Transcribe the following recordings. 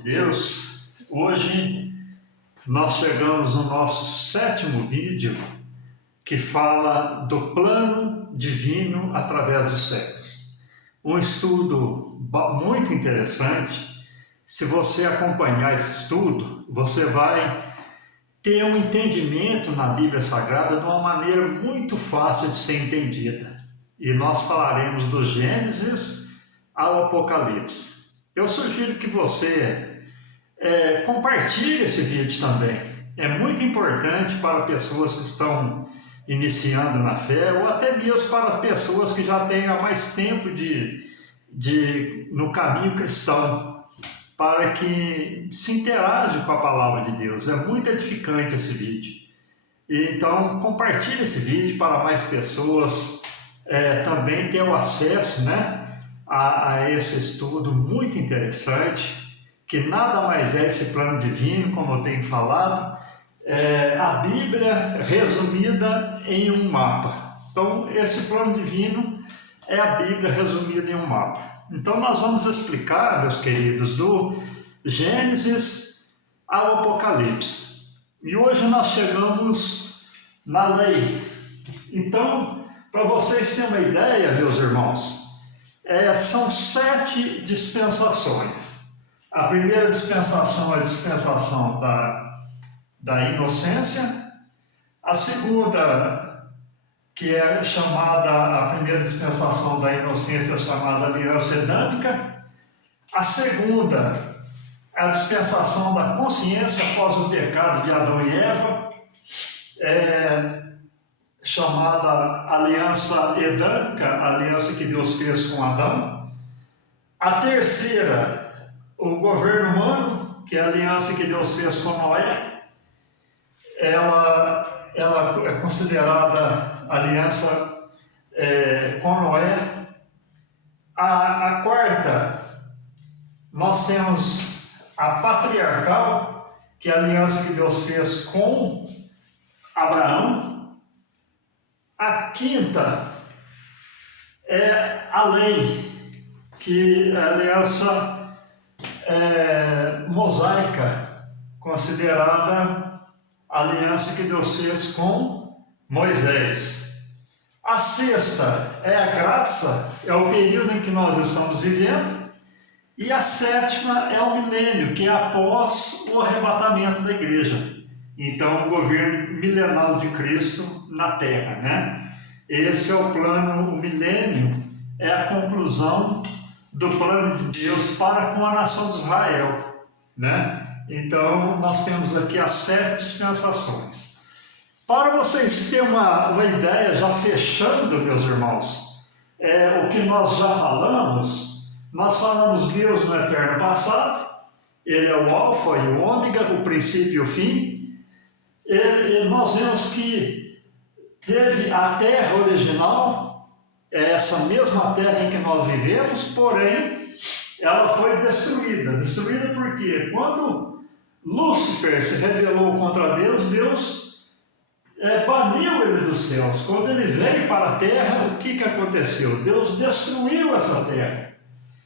Deus, hoje nós chegamos no nosso 7º vídeo que fala do plano divino através dos séculos. Um estudo muito interessante. Se você acompanhar esse estudo, você vai ter um entendimento na Bíblia Sagrada de uma maneira muito fácil de ser entendida. E nós falaremos do Gênesis ao Apocalipse. Eu sugiro que você compartilhe esse vídeo também. É muito importante para pessoas que estão iniciando na fé ou até mesmo para pessoas que já têm há mais tempo no caminho cristão, para que se interajam com a palavra de Deus. É muito edificante esse vídeo. Então, compartilhe esse vídeo para mais pessoas também ter o acesso, a esse estudo muito interessante, que nada mais é esse plano divino, como eu tenho falado, a Bíblia resumida em um mapa. Então, esse plano divino é a Bíblia resumida em um mapa. Então, nós vamos explicar, meus queridos, do Gênesis ao Apocalipse. E hoje nós chegamos na lei. Então, para vocês terem uma ideia, meus irmãos, são 7 dispensações. A primeira dispensação é a dispensação da inocência. A segunda, que é chamada, a primeira dispensação da inocência, é chamada aliança edâmica. A segunda é a dispensação da consciência após o pecado de Adão e Eva, chamada aliança edâmica, a aliança que Deus fez com Adão. A terceira, o governo humano, que é a aliança que Deus fez com Noé. Ela é considerada aliança com Noé. A quarta, nós temos a patriarcal, que é a aliança que Deus fez com Abraão. A quinta é a lei, que é a aliança mosaica, considerada a aliança que Deus fez com Moisés. A sexta é a graça, é o período em que nós estamos vivendo. E a sétima é o milênio, que é após o arrebatamento da igreja. Então, o governo milenar de Cristo na Terra, Esse é o plano, o milênio é a conclusão do plano de Deus para com a nação de Israel, Então, nós temos aqui as 7 dispensações. Para vocês terem uma ideia, já fechando, meus irmãos, o que nós já falamos, nós falamos Deus no eterno passado, Ele é o alfa e o ômega, o princípio e o fim. Nós vemos que teve a terra original, essa mesma terra em que nós vivemos, porém, ela foi destruída. Destruída porque quando Lúcifer se rebelou contra Deus, Deus baniu ele dos céus. Quando ele veio para a terra, o que aconteceu? Deus destruiu essa terra.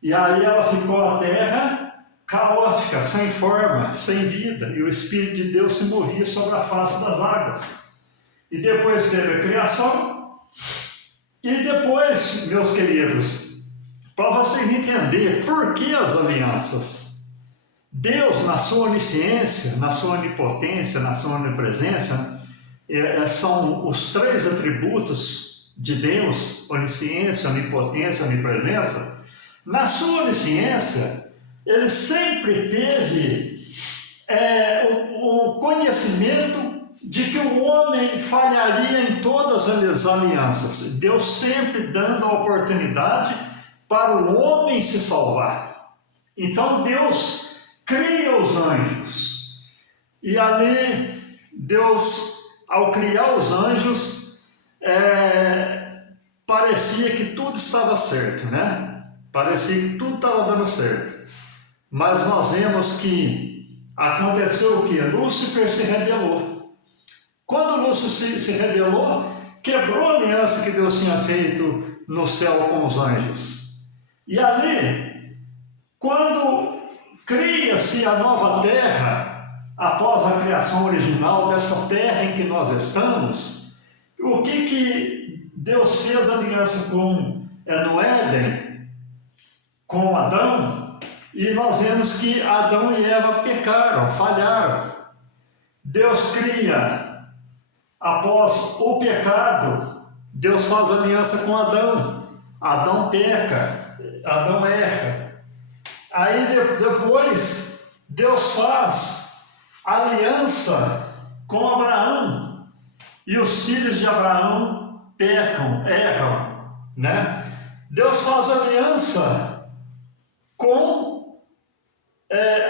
E aí ela ficou a terra caótica, sem forma, sem vida, e o Espírito de Deus se movia sobre a face das águas. E depois teve a criação, e depois, meus queridos, para vocês entenderem por que as alianças, Deus, na sua onisciência, na sua onipotência, na sua onipresença, são os 3 atributos de Deus: onisciência, onipotência, onipresença. Na sua onisciência, ele sempre teve o conhecimento de que o homem falharia em todas as alianças. Deus sempre dando a oportunidade para o homem se salvar. Então Deus cria os anjos. E ali, Deus, ao criar os anjos, parecia que tudo estava certo, Parecia que tudo estava dando certo. Mas nós vemos que aconteceu o que? Lúcifer se rebelou. Quando Lúcifer se rebelou, quebrou a aliança que Deus tinha feito no céu com os anjos. E ali, quando cria-se a nova terra após a criação original dessa terra em que nós estamos. O que Deus fez aliança com no Éden, com Adão, e nós vemos que Adão e Eva pecaram, falharam. Deus cria, após o pecado, Deus faz aliança com Adão. Adão peca, Adão erra. Aí depois Deus faz aliança com Abraão. E os filhos de Abraão pecam, erram, né? Deus faz aliança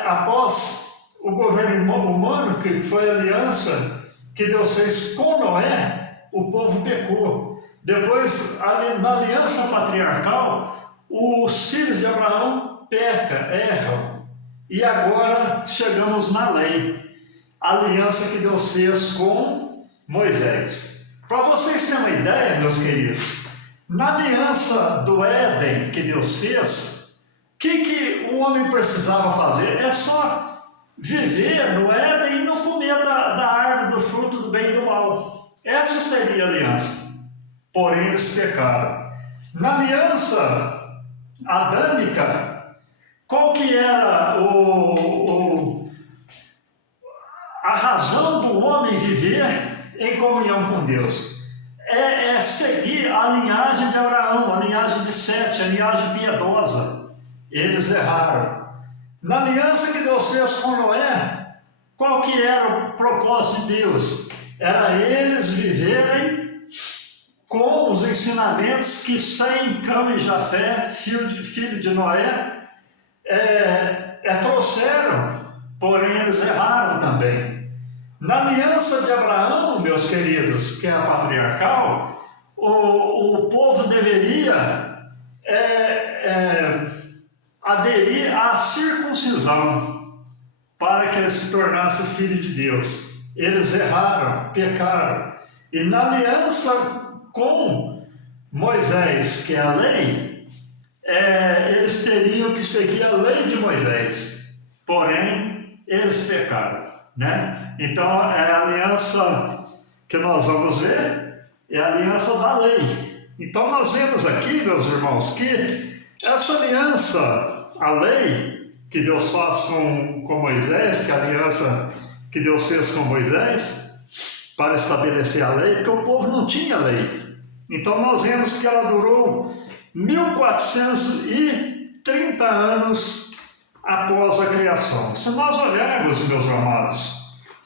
após o governo humano, que foi a aliança que Deus fez com Noé, o povo pecou. Depois, na aliança patriarcal, os filhos de Abraão pecam, erram. E agora chegamos na lei, a aliança que Deus fez com Moisés. Para vocês terem uma ideia, meus queridos, na aliança do Éden que Deus fez, o que o homem precisava fazer? É só viver no Éden e não comer da árvore do fruto do bem e do mal. Essa seria a aliança. Porém, eles pecaram. Na aliança adâmica, qual que era a razão do homem viver em comunhão com Deus? É seguir a linhagem de Abraão, a linhagem de Sete, a linhagem piedosa. Eles erraram. Na aliança que Deus fez com Noé, qual que era o propósito de Deus? Era eles viverem com os ensinamentos que Sem, Cã e Jafé, filho de Noé, trouxeram, porém eles erraram também. Na aliança de Abraão, meus queridos, que é a patriarcal, o povo deveria aderir à circuncisão para que ele se tornasse filho de Deus. Eles erraram, pecaram. E na aliança com Moisés, que é a lei, eles teriam que seguir a lei de Moisés. Porém, eles pecaram, né? Então, a aliança que nós vamos ver é a aliança da lei. Então, nós vemos aqui, meus irmãos, que essa aliança, a lei que Deus faz com Moisés, que é a aliança que Deus fez com Moisés, para estabelecer a lei, porque o povo não tinha lei. Então, nós vemos que ela durou 1430 anos após a criação. Se nós olharmos, meus amados,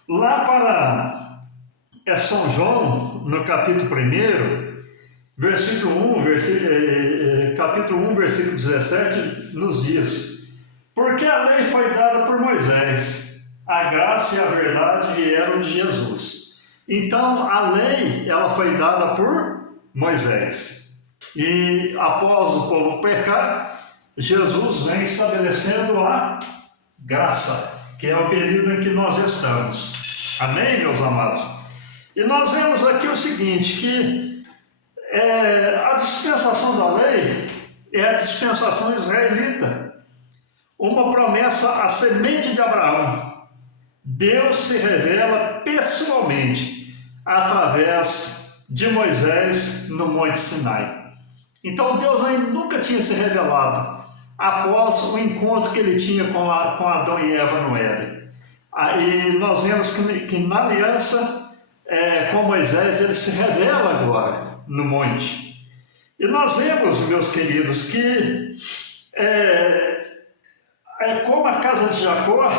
lá para São João, no capítulo 1, versículo 1, capítulo 1, versículo 17, nos diz: porque a lei foi dada por Moisés, a graça e a verdade vieram de Jesus. Então, a lei, ela foi dada por Moisés. E após o povo pecar, Jesus vem estabelecendo a graça, que é o período em que nós estamos. Amém, meus amados? E nós vemos aqui o seguinte, que a dispensação da lei é a dispensação israelita, uma promessa à semente de Abraão. Deus se revela pessoalmente através de Moisés no Monte Sinai. Então Deus ainda nunca tinha se revelado após o encontro que ele tinha com Adão e Eva no Éden. Aí nós vemos que na aliança com Moisés ele se revela agora no monte. E nós vemos, meus queridos, que como a casa de Jacó,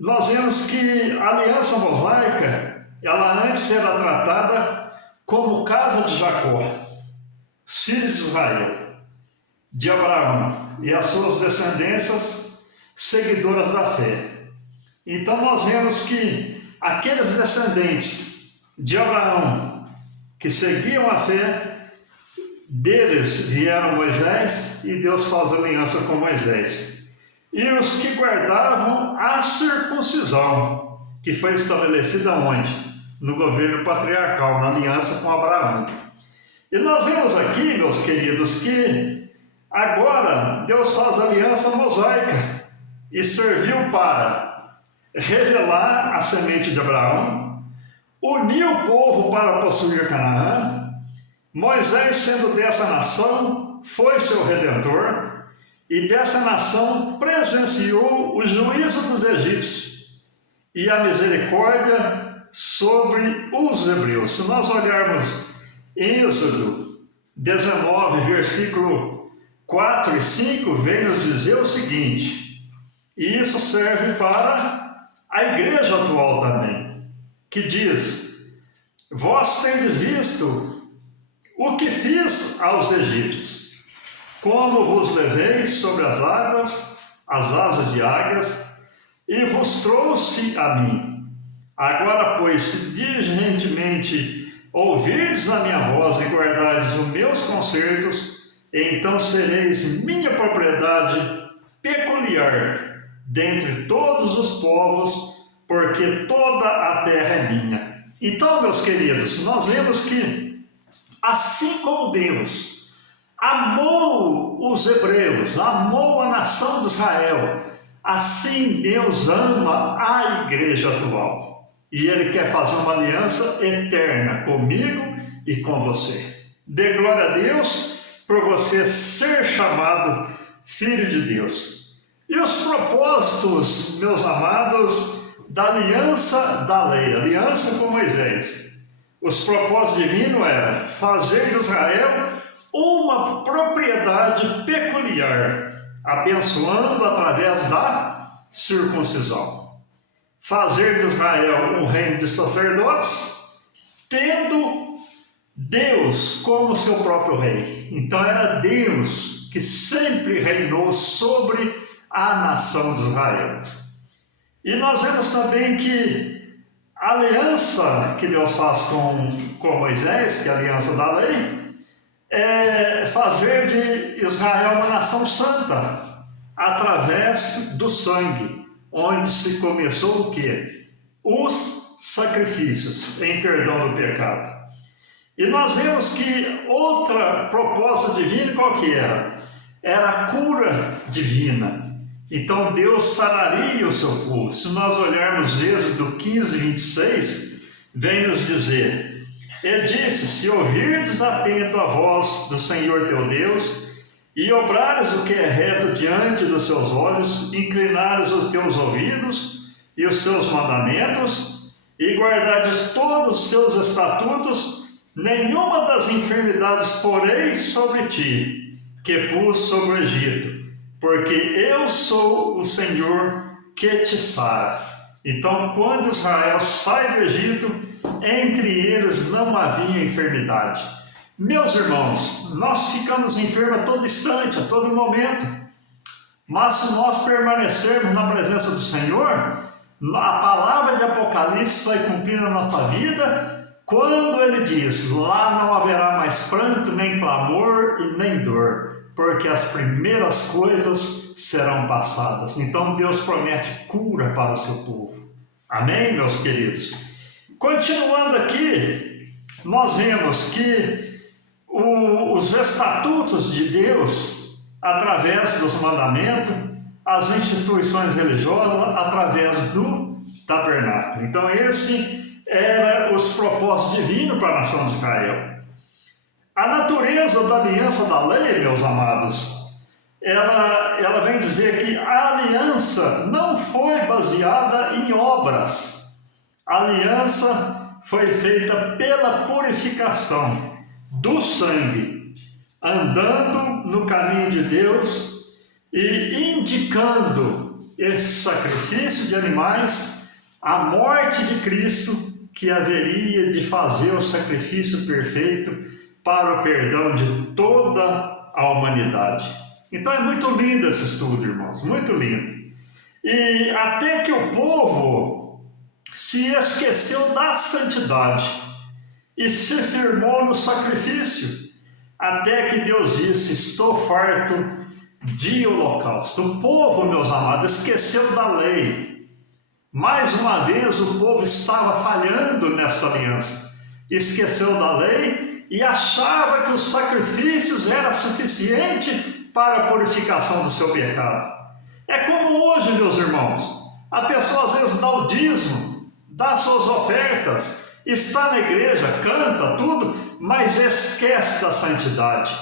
nós vemos que a aliança mosaica, ela antes era tratada como casa de Jacó, filho de Israel, de Abraão, e as suas descendências seguidoras da fé. Então nós vemos que aqueles descendentes de Abraão que seguiam a fé, deles vieram Moisés, e Deus faz aliança com Moisés. E os que guardavam a circuncisão, que foi estabelecida onde? No governo patriarcal, na aliança com Abraão. E nós vemos aqui, meus queridos, que agora Deus faz aliança mosaica e serviu para revelar a semente de Abraão, unir o povo para possuir Canaã. Moisés, sendo dessa nação, foi seu redentor, e dessa nação presenciou o juízo dos egípcios e a misericórdia sobre os hebreus. Se nós olharmos em Êxodo 19, versículo 4 e 5, vem nos dizer o seguinte, e isso serve para a igreja atual também, que diz: vós tendes visto o que fiz aos egípcios, como vos levei sobre as águas, as asas de águias, e vos trouxe a mim. Agora, pois, se diligentemente ouvirdes a minha voz e guardardes os meus concertos, então sereis minha propriedade peculiar dentre todos os povos, porque toda a terra é minha. Então, meus queridos, nós vemos que, assim como Deus amou os hebreus, amou a nação de Israel, assim Deus ama a igreja atual. E Ele quer fazer uma aliança eterna comigo e com você. Dê glória a Deus por você ser chamado filho de Deus. E os propósitos, meus amados, da aliança da lei, aliança com Moisés. Os propósitos divinos eram fazer de Israel uma propriedade peculiar, abençoando através da circuncisão. Fazer de Israel um reino de sacerdotes, tendo Deus como seu próprio rei. Então era Deus que sempre reinou sobre a nação de Israel. E nós vemos também que a aliança que Deus faz com Moisés, que é a aliança da lei, é fazer de Israel uma nação santa, através do sangue, onde se começou o quê? Os sacrifícios em perdão do pecado. E nós vemos que outra propósito divina, qual que era? Era a cura divina. Então Deus sararia o seu povo. Se nós olharmos Êxodo 15, 26, vem nos dizer: Ele disse: se ouvirdes atento a voz do Senhor teu Deus, e obrares o que é reto diante dos seus olhos, inclinares os teus ouvidos e os seus mandamentos, e guardares todos os seus estatutos, nenhuma das enfermidades poreis sobre ti, que pus sobre o Egito, porque eu sou o Senhor que te sara. Então, quando Israel sai do Egito, entre eles não havia enfermidade. Meus irmãos, nós ficamos enfermos a todo instante, a todo momento. Mas se nós permanecermos na presença do Senhor, a palavra de Apocalipse vai cumprir na nossa vida, quando Ele diz: lá não haverá mais pranto, nem clamor e nem dor, porque as primeiras coisas serão passadas. Então Deus promete cura para o seu povo. Amém, meus queridos? Continuando aqui, nós vemos que os estatutos de Deus, através dos mandamentos, as instituições religiosas, através do tabernáculo. Então esse era os propósitos divinos para a nação de Israel. A natureza da aliança da lei, meus amados, ela vem dizer que a aliança não foi baseada em obras. A aliança foi feita pela purificação do sangue, andando no caminho de Deus e indicando esse sacrifício de animais, a morte de Cristo, que haveria de fazer o sacrifício perfeito para o perdão de toda a humanidade. Então é muito lindo esse estudo, irmãos, muito lindo. E até que o povo se esqueceu da santidade e se firmou no sacrifício, até que Deus disse: estou farto de holocausto. O povo, meus amados, esqueceu da lei. Mais uma vez o povo estava falhando nesta aliança, esqueceu da lei e achava que os sacrifícios eram suficientes para a purificação do seu pecado. É como hoje, meus irmãos, a pessoa às vezes dá o dízimo, dá suas ofertas, está na igreja, canta tudo, mas esquece da santidade.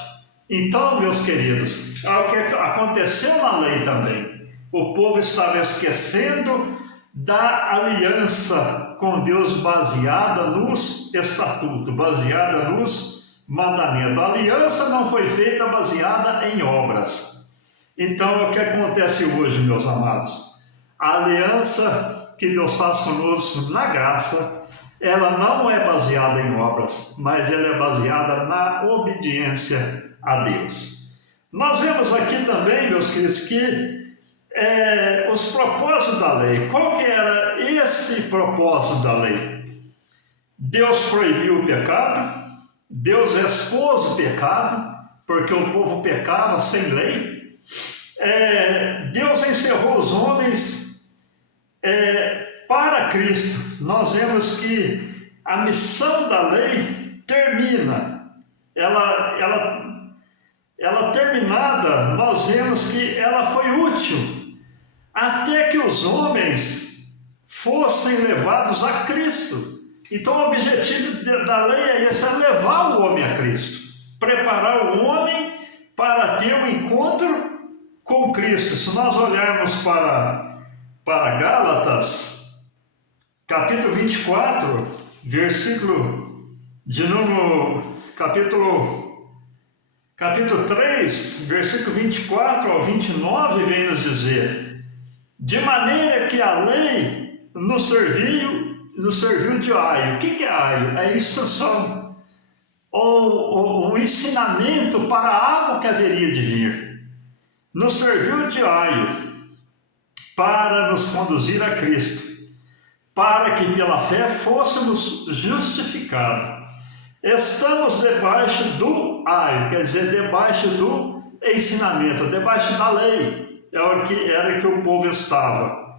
Então, meus queridos, é o que aconteceu na lei também. O povo estava esquecendo da aliança com Deus baseada nos estatutos, baseada nos mandamentos. A aliança não foi feita baseada em obras. Então, é o que acontece hoje, meus amados. A aliança que Deus faz conosco na graça, ela não é baseada em obras, mas ela é baseada na obediência a Deus. Nós vemos aqui também, meus queridos, que os propósitos da lei. Qual que era esse propósito da lei? Deus proibiu o pecado, Deus expôs o pecado, porque o povo pecava sem lei. Deus encerrou os homens para Cristo. Nós vemos que a missão da lei termina. Ela terminada, nós vemos que ela foi útil até que os homens fossem levados a Cristo. Então o objetivo da lei é esse, é levar o homem a Cristo, preparar o homem para ter um encontro com Cristo. Se nós olharmos para Gálatas, capítulo 24, versículo de número, capítulo 3, versículo 24 ao 29, vem nos dizer: de maneira que a lei nos serviu de aio. O que é aio? É instrução, ou um ensinamento para algo que haveria de vir. Nos serviu de aio para nos conduzir a Cristo, para que pela fé fôssemos justificados. Estamos debaixo do aio, quer dizer, debaixo do ensinamento, debaixo da lei. Era que o povo estava.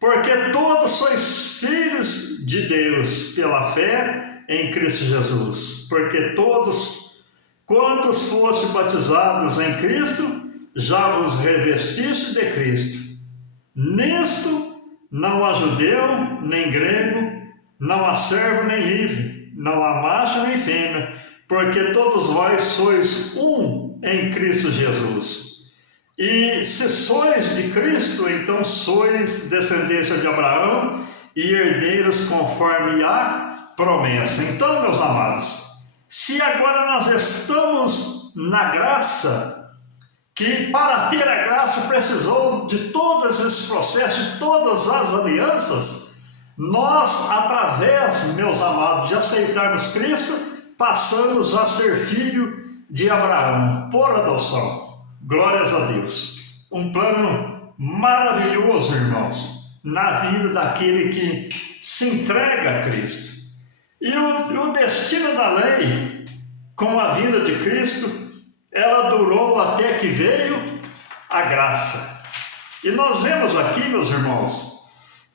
Porque todos sois filhos de Deus pela fé em Cristo Jesus. Porque todos, quantos fossem batizados em Cristo, já vos revestiste de Cristo. Nisto não há judeu, nem grego, não há servo, nem livre, não há macho, nem fêmea, porque todos vós sois um em Cristo Jesus. E se sois de Cristo, então sois descendência de Abraão e herdeiros conforme a promessa. Então, meus amados, se agora nós estamos na graça, que para ter a graça precisou de todos esses processos, de todas as alianças, nós, através, meus amados, de aceitarmos Cristo, passamos a ser filho de Abraão, por adoção. Glórias a Deus. Um plano maravilhoso, irmãos, na vida daquele que se entrega a Cristo. E o destino da lei, com a vinda de Cristo, ela durou até que veio a graça. E nós vemos aqui, meus irmãos,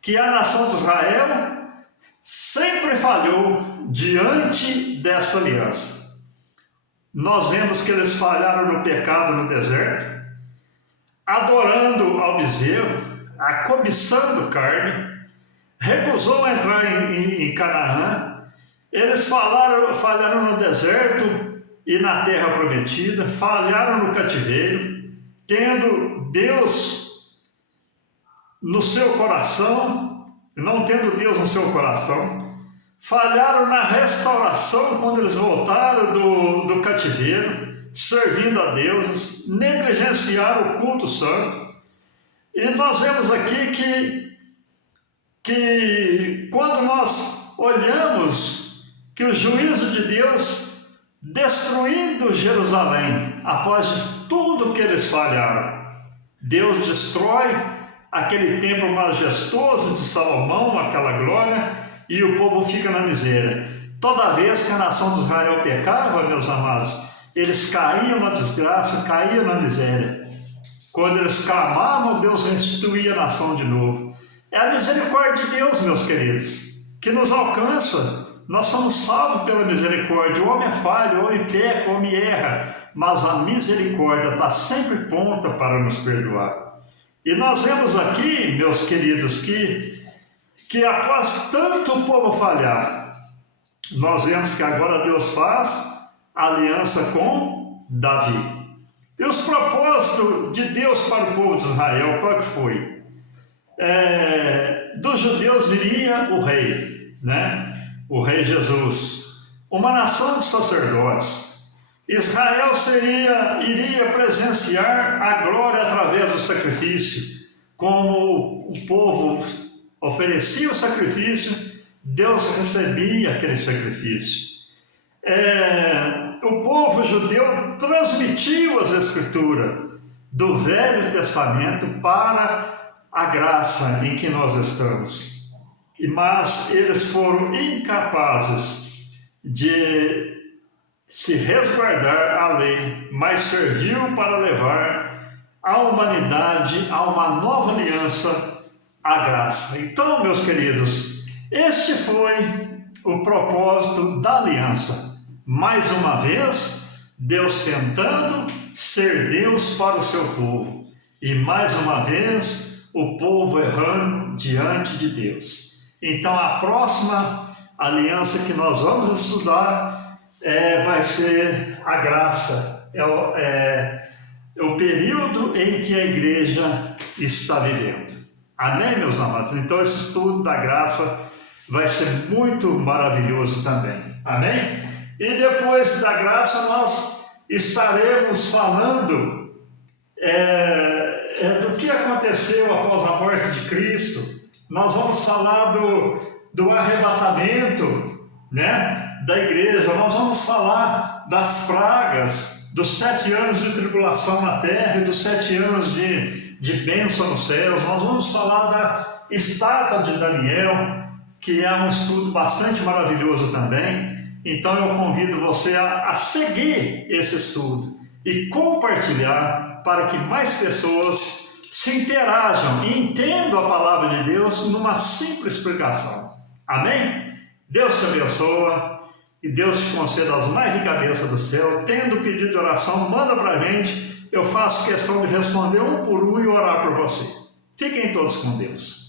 que a nação de Israel sempre falhou diante desta aliança. Nós vemos que eles falharam no pecado no deserto, adorando ao bezerro, cobiçando carne, recusou entrar em Canaã. Eles falharam no deserto e na terra prometida, falharam no cativeiro, tendo Deus no seu coração, não tendo Deus no seu coração. Falharam na restauração quando eles voltaram do cativeiro, servindo a deuses, negligenciaram o culto santo. E nós vemos aqui que quando nós olhamos que o juízo de Deus destruindo Jerusalém, após tudo que eles falharam, Deus destrói aquele templo majestoso de Salomão, aquela glória, e o povo fica na miséria. Toda vez que a nação de Israel pecava, meus amados, eles caíam na desgraça, caíam na miséria. Quando eles clamavam, Deus restituía a nação de novo. É a misericórdia de Deus, meus queridos, que nos alcança. Nós somos salvos pela misericórdia. O homem é falho, o homem peca, o homem erra, mas a misericórdia está sempre pronta para nos perdoar. E nós vemos aqui, meus queridos, que após tanto o povo falhar, nós vemos que agora Deus faz aliança com Davi. E os propósitos de Deus para o povo de Israel, qual que foi? Dos judeus viria o rei, né? O rei Jesus. Uma nação de sacerdotes. Israel iria presenciar a glória através do sacrifício. Como o povo oferecia o sacrifício, Deus recebia aquele sacrifício. O povo judeu transmitiu as escrituras do Velho Testamento para a graça em que nós estamos. Mas eles foram incapazes de se resguardar a lei, mas serviu para levar a humanidade a uma nova aliança, a graça. Então, meus queridos, este foi o propósito da aliança. Mais uma vez, Deus tentando ser Deus para o seu povo. E mais uma vez, o povo errando diante de Deus. Então, a próxima aliança que nós vamos estudar vai ser a graça. É o período em que a igreja está vivendo. Amém, meus amados? Então, esse estudo da graça vai ser muito maravilhoso também. Amém? E depois da graça nós estaremos falando do que aconteceu após a morte de Cristo. Nós vamos falar do arrebatamento, né, da igreja. Nós vamos falar das pragas, dos 7 anos de tribulação na terra e dos 7 anos de bênção nos céus. Nós vamos falar da estátua de Daniel, que é um estudo bastante maravilhoso também. Então eu convido você a seguir esse estudo e compartilhar para que mais pessoas se interajam e entendam a palavra de Deus numa simples explicação. Amém? Deus te abençoe e Deus te conceda as mais ricas bênçãos do céu. Tendo pedido de oração, manda para a gente. Eu faço questão de responder um por um e orar por você. Fiquem todos com Deus.